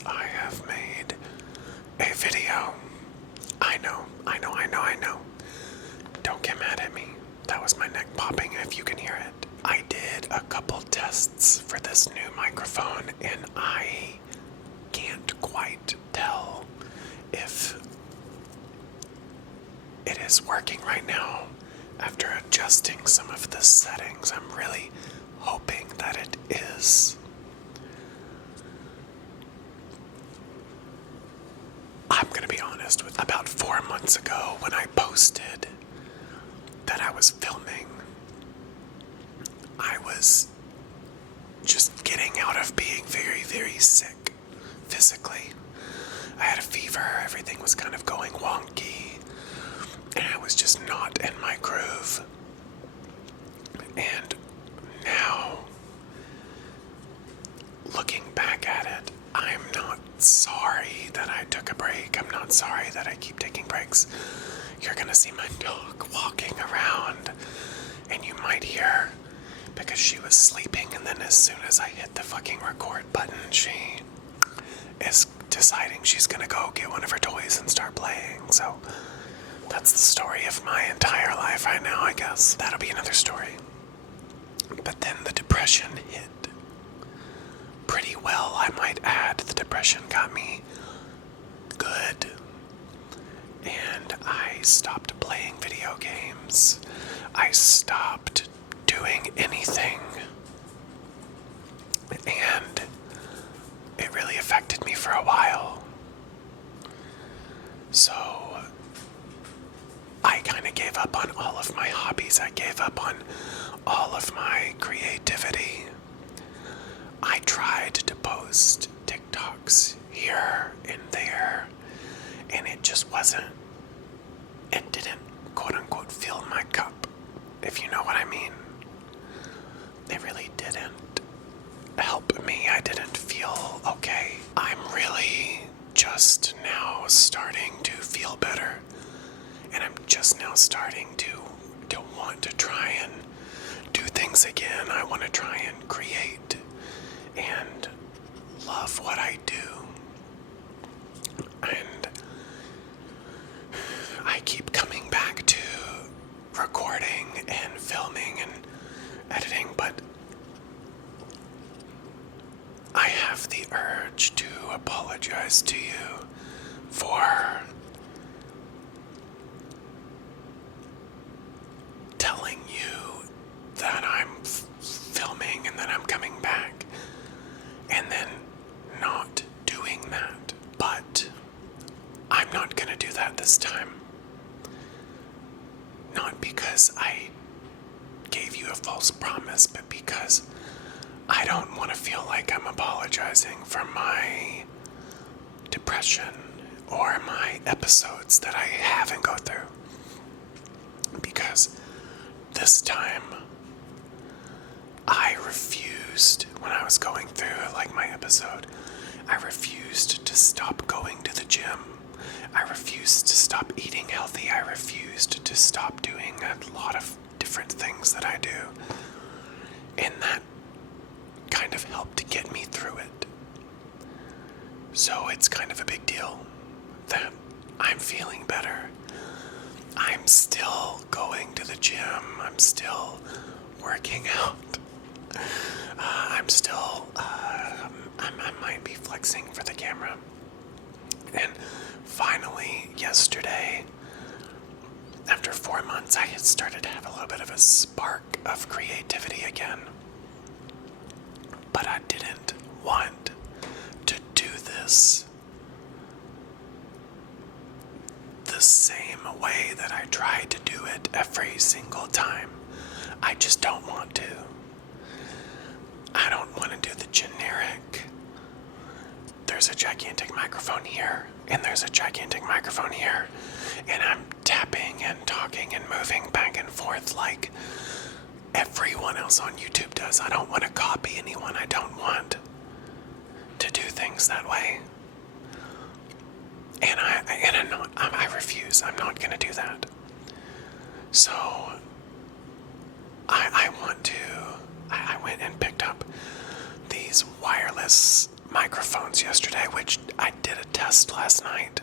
since I have made a video. I know. Don't get mad at me. That was my neck popping if you can hear it. I did a couple tests for this new microphone and I can't quite tell if it is working right now. After adjusting some of the settings, I'm really hoping that it is. I'm gonna be honest with about 4 months ago when I posted that I was filming, I was just getting out of being very, very sick physically. I had a fever, everything was kind of going wonky, and I was just not in my groove. And now, looking back at it, I'm not sorry that I took a break. I'm not sorry that I keep taking breaks. You're gonna see my dog walking around, and you might hear, because she was sleeping, and then as soon as I hit the fucking record button, she is deciding she's gonna go get one of her toys and start playing. So that's the story of my entire life right now, I guess. That'll be another story. But then the depression hit pretty well, I might add. The depression got me good. And I stopped playing video games. I stopped doing anything. And it really affected me for a while. So I kind of gave up on all of my hobbies. I gave up on all of my creativity. I tried to post TikToks here and there, and it just wasn't, it didn't quote unquote fill my cup, if you know what I mean. It really didn't help me. I didn't feel okay. I'm really just now starting to feel better, and I'm just now starting to want to try and do things again. I want to try and create and love what I do. And I keep coming back to recording and filming and editing, but I have the urge to apologize to you for telling you that I'm filming and that I'm coming back, and then not doing that. But I'm not gonna do that this time. Not because I gave you a false promise, but because I don't want to feel like I'm apologizing for my depression or my episodes that I haven't go through. Because this time I refused, when I was going through like my episode, I refused to stop going to the gym. I refused to stop eating healthy. I refused to stop doing a lot of different things that I do. And that kind of helped to get me through it. So it's kind of a big deal that I'm feeling better. I'm still going to the gym. I'm still working out. I'm still, I might be flexing for the camera. And finally, yesterday, after 4 months, I had started to have a little bit of a spark of creativity again. But I didn't want to do this the same way that I tried to do it every single time. I just don't want to. I don't want to do the generic, there's a gigantic microphone here, and there's a gigantic microphone here, and I'm tapping and talking and moving back and forth like everyone else on YouTube does. I don't want to copy anyone. I don't want to do things that way. And I refuse. I'm not going to do that. So I went and picked up these wireless microphones yesterday, which I did a test last night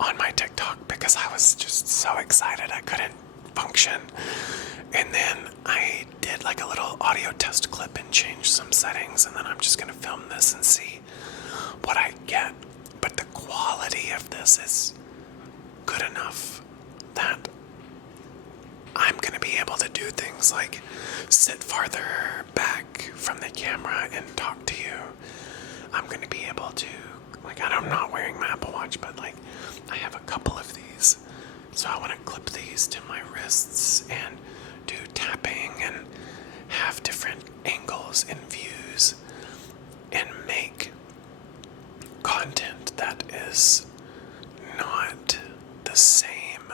on my TikTok because I was just so excited I couldn't function. And then I did like a little audio test clip and changed some settings, and then I'm just gonna film this and see what I get. But the quality of this is good enough that I'm gonna be able to do things like sit farther back from the camera and talk to you. I'm gonna be able to, like, I'm not wearing my Apple Watch, but like, I have a couple of these. So I wanna clip these to my wrists and do tapping and have different angles and views and make content that is not the same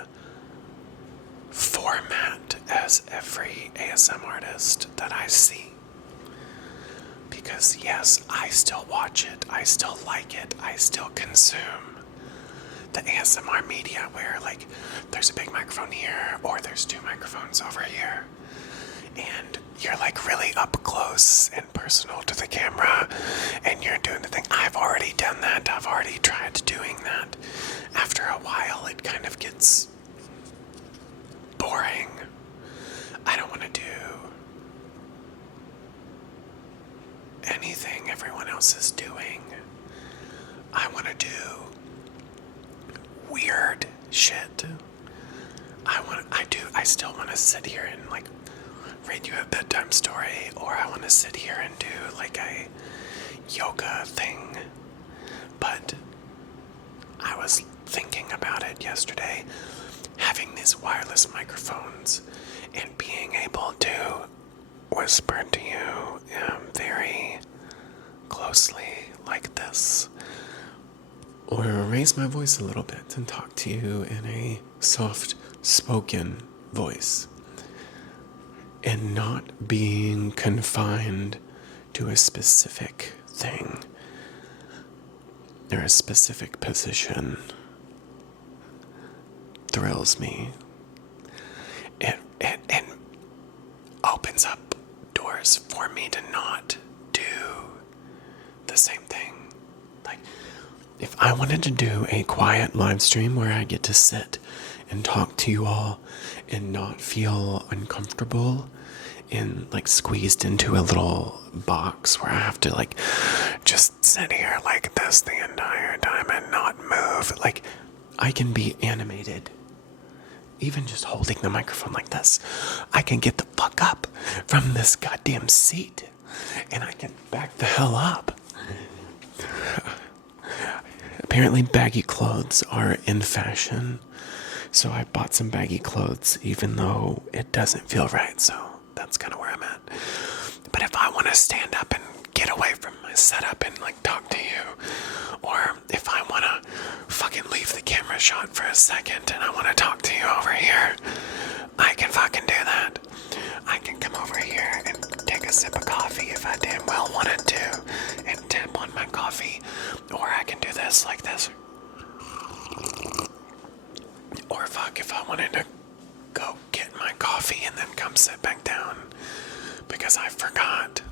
format as every ASM artist that I see. Because yes, I still watch it, I still like it, I still consume the ASMR media where like there's a big microphone here or there's two microphones over here and you're like really up close and personal to the camera and you're doing the thing. I've already done that. I've already tried doing that. After a while it kind of gets boring. I don't want to do anything everyone else is doing. I want to do weird shit. I still want to sit here and like read you a bedtime story, or I want to sit here and do like a yoga thing. But I was thinking about it yesterday, having these wireless microphones and being able to whisper to you very closely like this, or raise my voice a little bit and talk to you in a soft spoken voice, and not being confined to a specific thing or a specific position thrills me. It opens up doors for me to not do the same thing. Like, if I wanted to do a quiet live stream where I get to sit and talk to you all and not feel uncomfortable and like squeezed into a little box where I have to like just sit here like this the entire time and not move, like I can be animated. Even just holding the microphone like this, I can get the fuck up from this goddamn seat and I can back the hell up. Apparently baggy clothes are in fashion, so I bought some baggy clothes even though it doesn't feel right, so that's kind of where I'm at. But if I want to stand up and get away from my setup and like talk to you, or if I want to fucking leave the camera shot for a second and I want to talk to you over here, I can fucking do that. I can come over here and take a sip of coffee if I damn well wanted to and tap on my coffee, or I can do this like this. Or fuck, if I wanted to go get my coffee and then come sit back down because I forgot,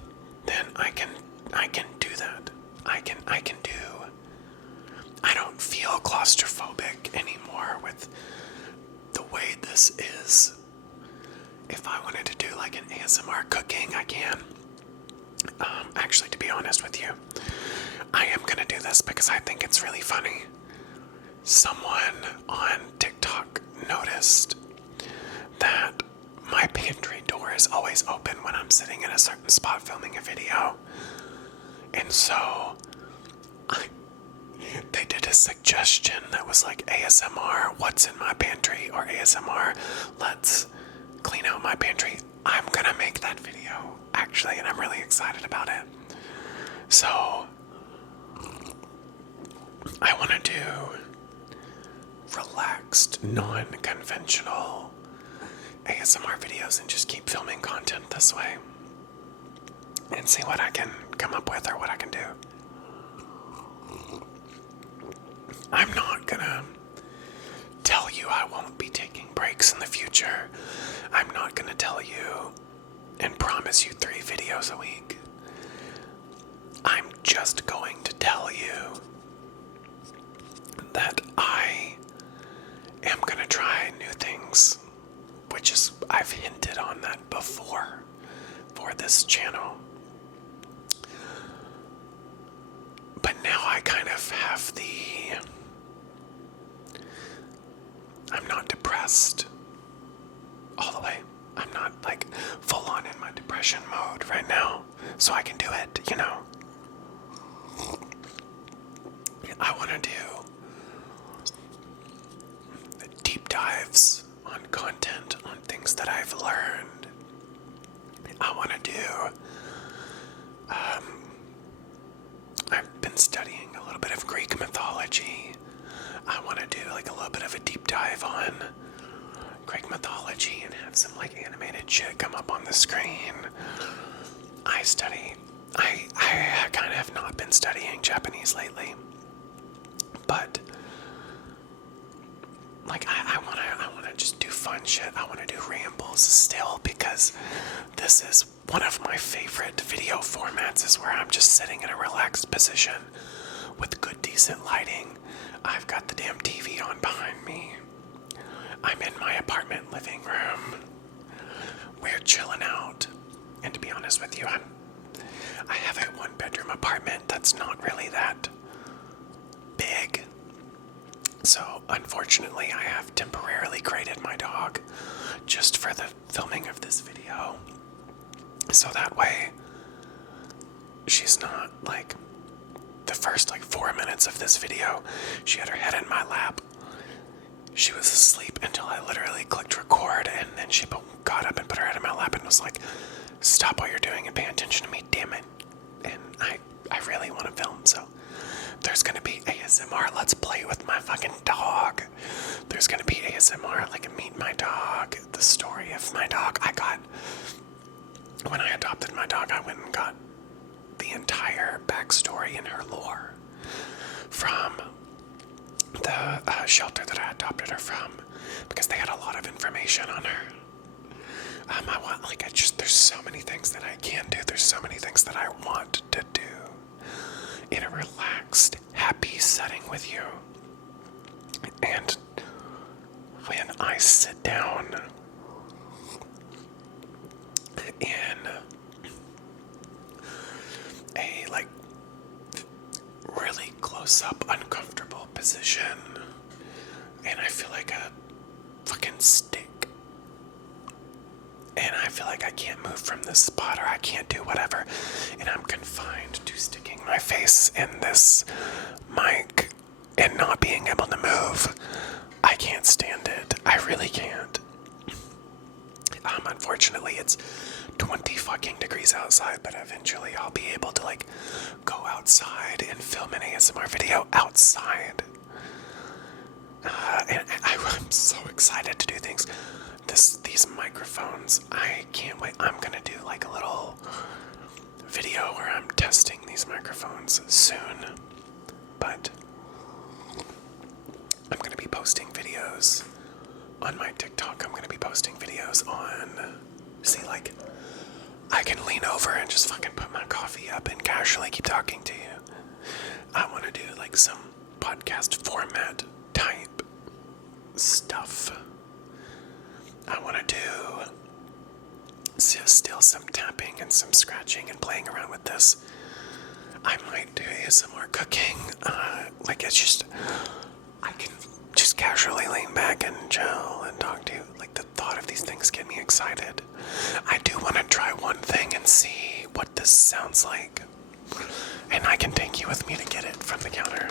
then I can do that. I don't feel claustrophobic anymore with the way this is. If I wanted to do like an ASMR cooking, I can. Actually, to be honest with you, I am gonna do this because I think it's really funny. Someone on TikTok noticed that my pantry door is always open when I'm sitting in a certain spot filming a video. And so they did a suggestion that was like ASMR, what's in my pantry, or ASMR, let's clean out my pantry. I'm gonna make that video, actually, and I'm really excited about it. So I want to do relaxed, non-conventional ASMR videos and just keep filming content this way and see what I can come up with or what I can do. I'm not gonna tell you I won't be taking breaks in the future. I'm not gonna tell you and promise you 3 videos a week. I'm just going to tell you that I am going to try new things, which is, I've hinted on that before for this channel. But now I kind of have I'm not depressed all the way. I'm not like full on in my depression mode right now, so I can do it, you know. I want to do deep dives on content, on things that I've learned. I want to do, I've been studying a little bit of Greek mythology. I want to do like a little bit of a deep dive on Greek mythology and have some like animated shit come up on the screen. I kind of have not been studying Japanese lately, but like I want to just do fun shit. I want to do rambles still, because this is one of my favorite video formats, is where I'm just sitting in a relaxed position with good decent lighting. I've got the damn TV on behind me. I'm in my apartment living room. We're chilling out. And to be honest with you, I have a one-bedroom apartment that's not really that big. So, unfortunately, I have temporarily crated my dog just for the filming of this video. So that way, she's not like the first 4 minutes of this video, she had her head in my lap. She was asleep until I literally clicked record, and then she got up and put her head in my lap and was like, "Stop what you're doing and pay attention to me, damn it." And I really want to film, so there's gonna be ASMR, let's play with my fucking dog. There's gonna be ASMR, like meet my dog, the story of my dog. When I adopted my dog, I went and got the entire backstory and her lore from the shelter that I adopted her from, because they had a lot of information on her. There's so many things that I can do. There's so many things that I want to do in a relaxed, happy setting with you. And when I sit down in a really close up, uncomfortable position, and I feel like a fucking stick, and I feel like I can't move from this spot, or I can't do whatever, and I'm confined to sticking my face in this mic and not being able to move, I can't stand it. I really can't. Unfortunately, it's 20 fucking degrees outside, but eventually I'll be able to go outside and film an ASMR video outside. And I'm so excited to do things. These microphones, I can't wait. I'm gonna do a little video where I'm testing these microphones soon, but I'm gonna be posting videos on my TikTok. I'm gonna be posting videos on, I can lean over and just fucking put my coffee up and casually keep talking to you. I want to do some podcast format type stuff. I want to do still some tapping and some scratching and playing around with this. I might do ASMR cooking. It's just, I can just casually lean back and chill and talk to you. The thought of these things get me excited. I do want to try one thing and see what this sounds like. And I can take you with me to get it from the counter.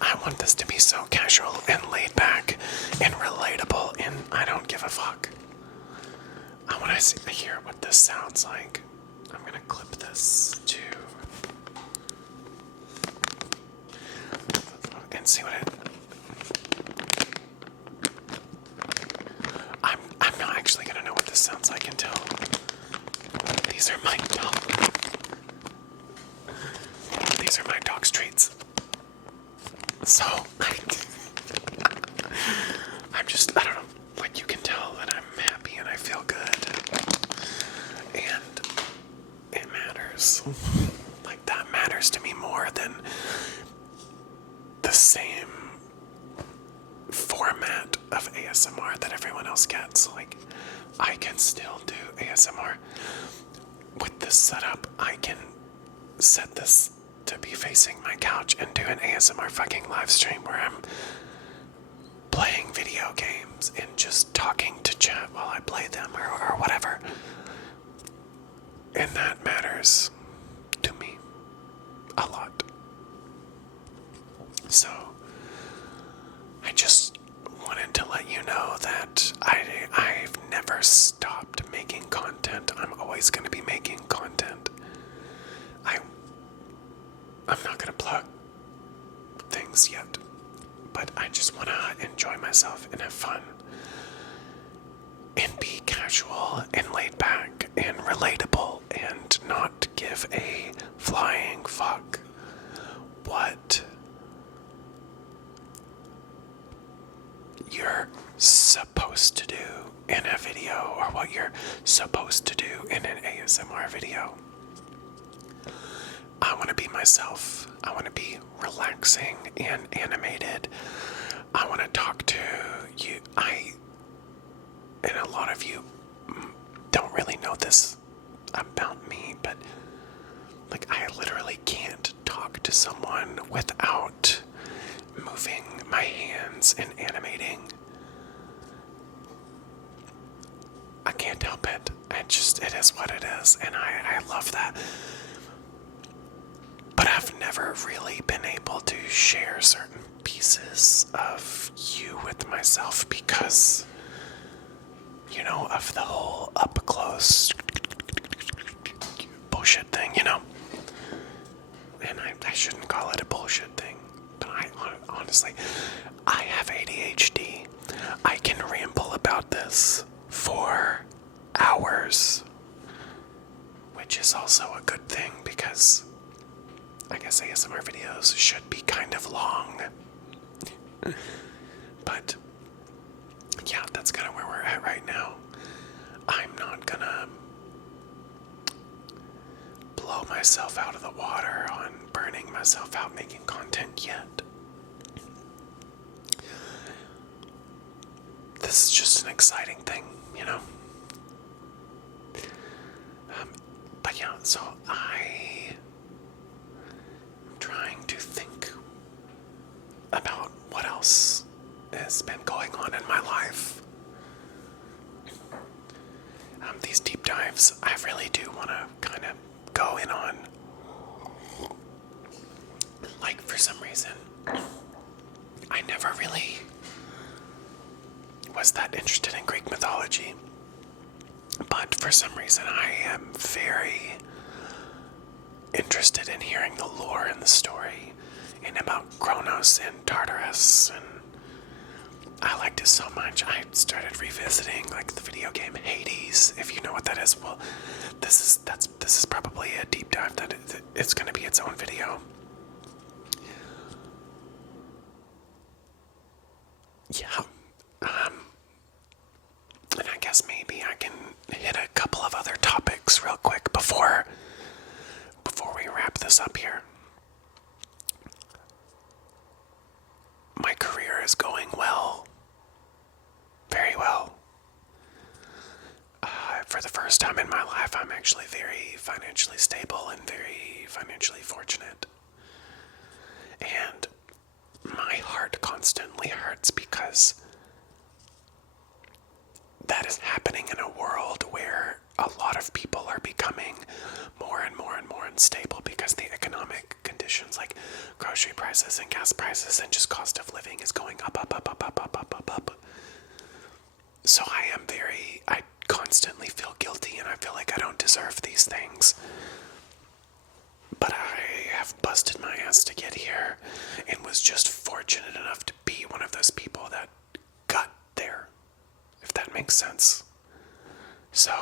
I want this to be so casual and laid back and relatable, and I don't give a fuck. I want to hear what this sounds like. I'm going to clip this too. And see what I'm not actually gonna know what this sounds like until these are my dog's treats. So I don't know, you can tell that I'm happy and I feel good, and it matters. matters. Like, that matters to me more than the same format of ASMR that everyone else gets. Like, I can still do ASMR. With this setup, I can set this to be facing my couch and do an ASMR fucking live stream where I'm playing video games and just talking to chat while I play them or whatever. And that matters to me a lot. So, I just wanted to let you know that I've never stopped making content. I'm always going to be making content. I'm not going to plug things yet, but I just want to enjoy myself and have fun and be casual and laid back and relatable and not give a flying fuck what you're supposed to do in a video or what you're supposed to do in an ASMR video. I want to be myself. I want to be relaxing and animated. I want to talk to you. And a lot of you don't really know this about me, but like, I literally can't talk to someone without moving my hands and animating. I can't help it. It is what it is, and I love that. But I've never really been able to share certain pieces of you with myself because, you know, of the whole up close bullshit thing, you know? And I shouldn't call it a bullshit thing, but honestly, I have ADHD. I can ramble about this for hours, which is also a good thing because I guess ASMR videos should be kind of long. But yeah, that's kind of where we're at right now. I'm not gonna blow myself out of the water on burning myself out making content yet. This is just an exciting thing, you know? But yeah, so I'm trying to think about what else has been going on in my life. These deep dives, I really do want to kind of go in on. Like, for some reason, I never really was that interested in Greek mythology. But for some reason, I am very interested in hearing the lore and the story and about Kronos and Tartarus, and I liked it so much. I started revisiting like the video game Hades. If you know what that is, well, this is probably a deep dive that it's going to be its own video. Yeah, and I guess maybe I can hit a couple of other topics real quick before we wrap this up here. My career is going well. Very well. For the first time in my life, I'm actually very financially stable and very financially fortunate. And my heart constantly hurts because that is happening in a world where a lot of people are becoming more and more and more unstable because the economic conditions, like grocery prices and gas prices and just cost of living, is going up. So I constantly feel guilty and I feel like I don't deserve these things. But I have busted my ass to get here and was just fortunate enough to be one of those people that got there, if that makes sense. So,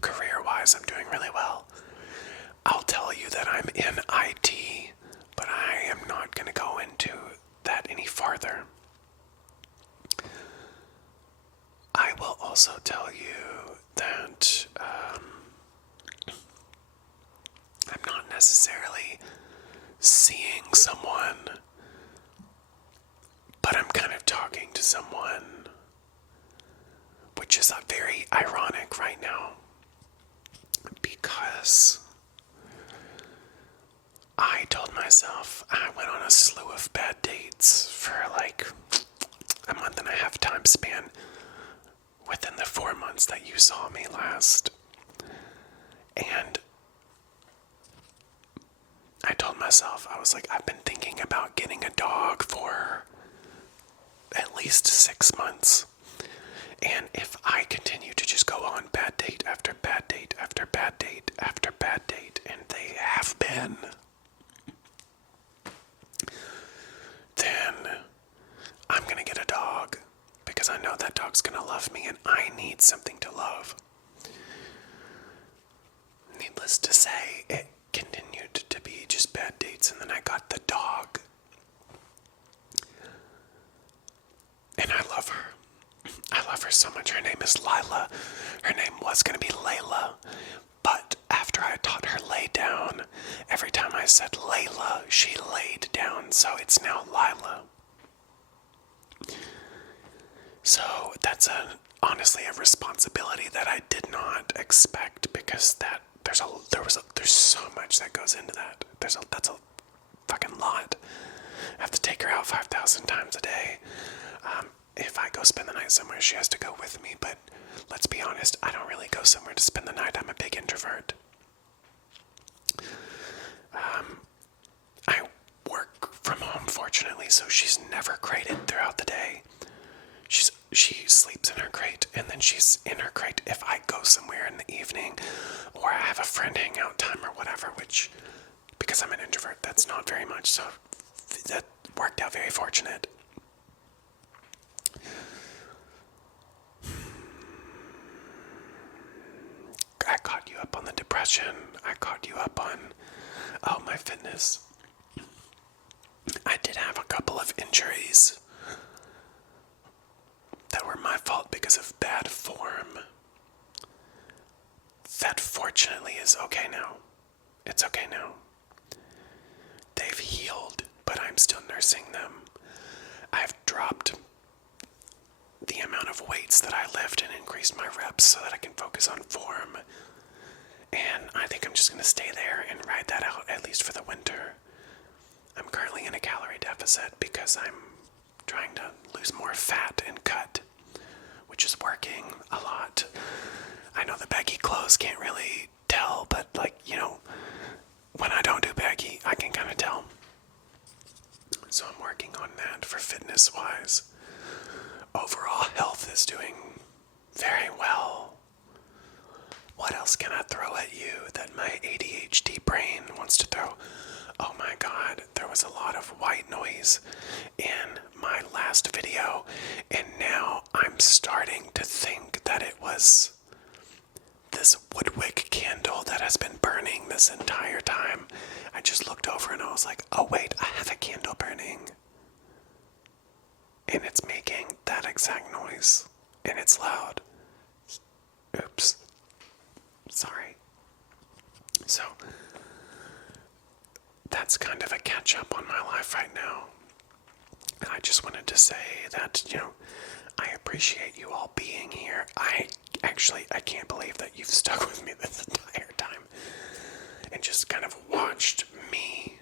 career-wise, I'm doing really well. I'll tell you that I'm in IT, but I am not going to go into that any farther. I will also tell you that necessarily seeing someone, but I'm kind of talking to someone, which is very ironic right now, because I told myself I went on a slew of bad dates for like a month and a half time span within the 4 months that you saw me last. And I told myself, I was like, I've been thinking about getting a dog for at least 6 months. And if I continue to just go on bad date after bad date after bad date after bad date, and they have been, then I'm gonna get a dog, because I know that dog's gonna love me and I need something to love. Needless to say, it continued to be just bad dates, and then I got the dog. And I love her. I love her so much. Her name is Lila. Her name was going to be Layla, but after I taught her lay down, every time I said Layla, she laid down, so it's now Lila. So that's honestly a responsibility that I did not expect, because there's so much that goes into that. That's a fucking lot. I have to take her out 5,000 times a day. If I go spend the night somewhere, she has to go with me, but let's be honest, I don't really go somewhere to spend the night. I'm a big introvert. I work from home, fortunately, so she's never crated throughout the day. She sleeps in her crate, and then she's in her crate if I go somewhere in the evening, or I have a friend hangout time or whatever, which, because I'm an introvert, that's not very much, so that worked out very fortunate. I caught you up on the depression. I caught you up on, my fitness. I did have a couple of injuries that were my fault because of bad form. That fortunately is okay now. It's okay now. They've healed, but I'm still nursing them. I've dropped the amount of weights that I lift and increased my reps so that I can focus on form. And I think I'm just going to stay there and ride that out, at least for the winter. I'm currently in a calorie deficit because I'm trying to lose more fat and cut, which is working a lot. I know the baggy clothes can't really tell, but when I don't do baggy, I can kind of tell. So I'm working on that for fitness-wise. Overall health is doing very well. What else can I throw at you that my ADHD brain wants to throw? Oh my god, there was a lot of white noise in my last video, and now I'm starting to think that it was this woodwick candle that has been burning this entire time. I just looked over and I was like, oh wait, I have a candle burning. And it's making that exact noise, and it's loud. Oops. Sorry. So, that's kind of a catch up on my life right now. And I just wanted to say that, I appreciate you all being here. I can't believe that you've stuck with me this entire time and just kind of watched me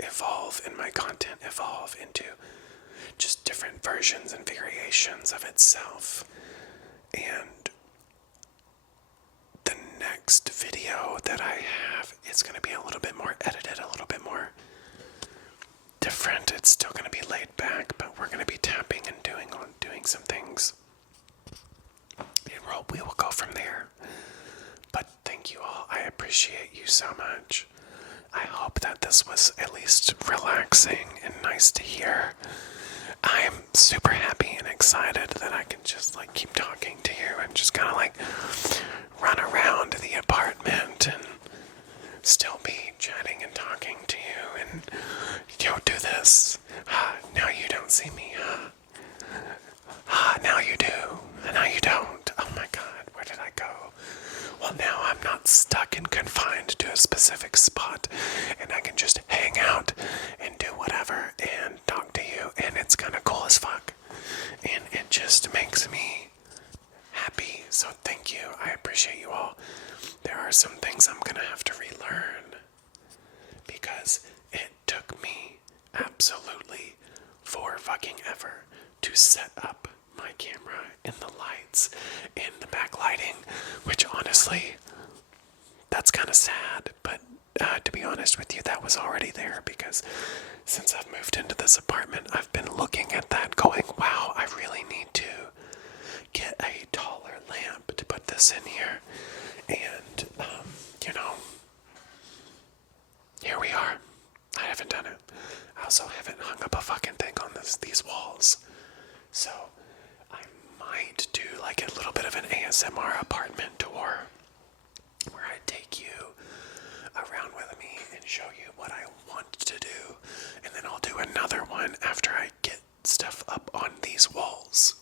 evolve and my content evolve into just different versions and variations of itself. And the next video that I have, it's going to be a little bit more edited, a little bit more different. It's still going to be laid back, but we're going to be tapping and doing some things. And we will go from there. But thank you all. I appreciate you so much. I hope that this was at least relaxing and nice to hear. I'm super happy and excited that I can just keep talking to you and just kind of run around the apartment and still be chatting and talking to you, and do this. Now you don't see me, now you do, and now you don't. Oh my god, where did I go? Well, now I'm not stuck and confined to a specific spot just hang out and do whatever and talk to you, and it's kind of cool as fuck. And it just makes me happy. So thank you. I appreciate you all. There are some things I'm gonna have to relearn because it took me absolutely for fucking ever to set up my camera in the lights, in the backlighting, which honestly, that's kind of sad, but to be honest with you, that was already there because since I've moved into this apartment, I've been looking at that going, wow, I really need to get a taller lamp to put this in here. And, here we are. I haven't done it. I also haven't hung up a fucking thing on these walls. So, I might do like a little bit of an ASMR apartment tour where I take you around with me and show you what I want to do. And then I'll do another one after I get stuff up on these walls.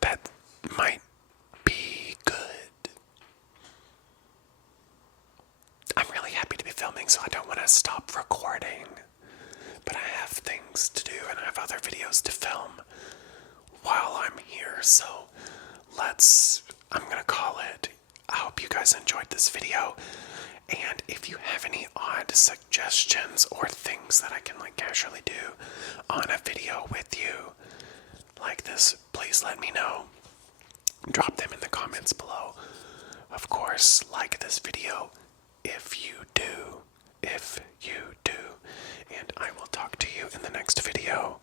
That might be good. I'm really happy to be filming, so I don't want to stop recording. But I have things to do and I have other videos to film while I'm here, so I'm gonna call it. I hope you guys enjoyed this video, and if you have any odd suggestions or things that I can like casually do on a video with you like this, please let me know. Drop them in the comments below. Of course, like this video if you do. And I will talk to you in the next video.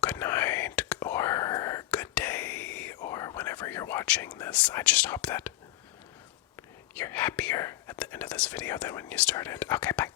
Good night, or good day, or whenever you're watching this. I just hope that you're happier at the end of this video than when you started. Okay, bye.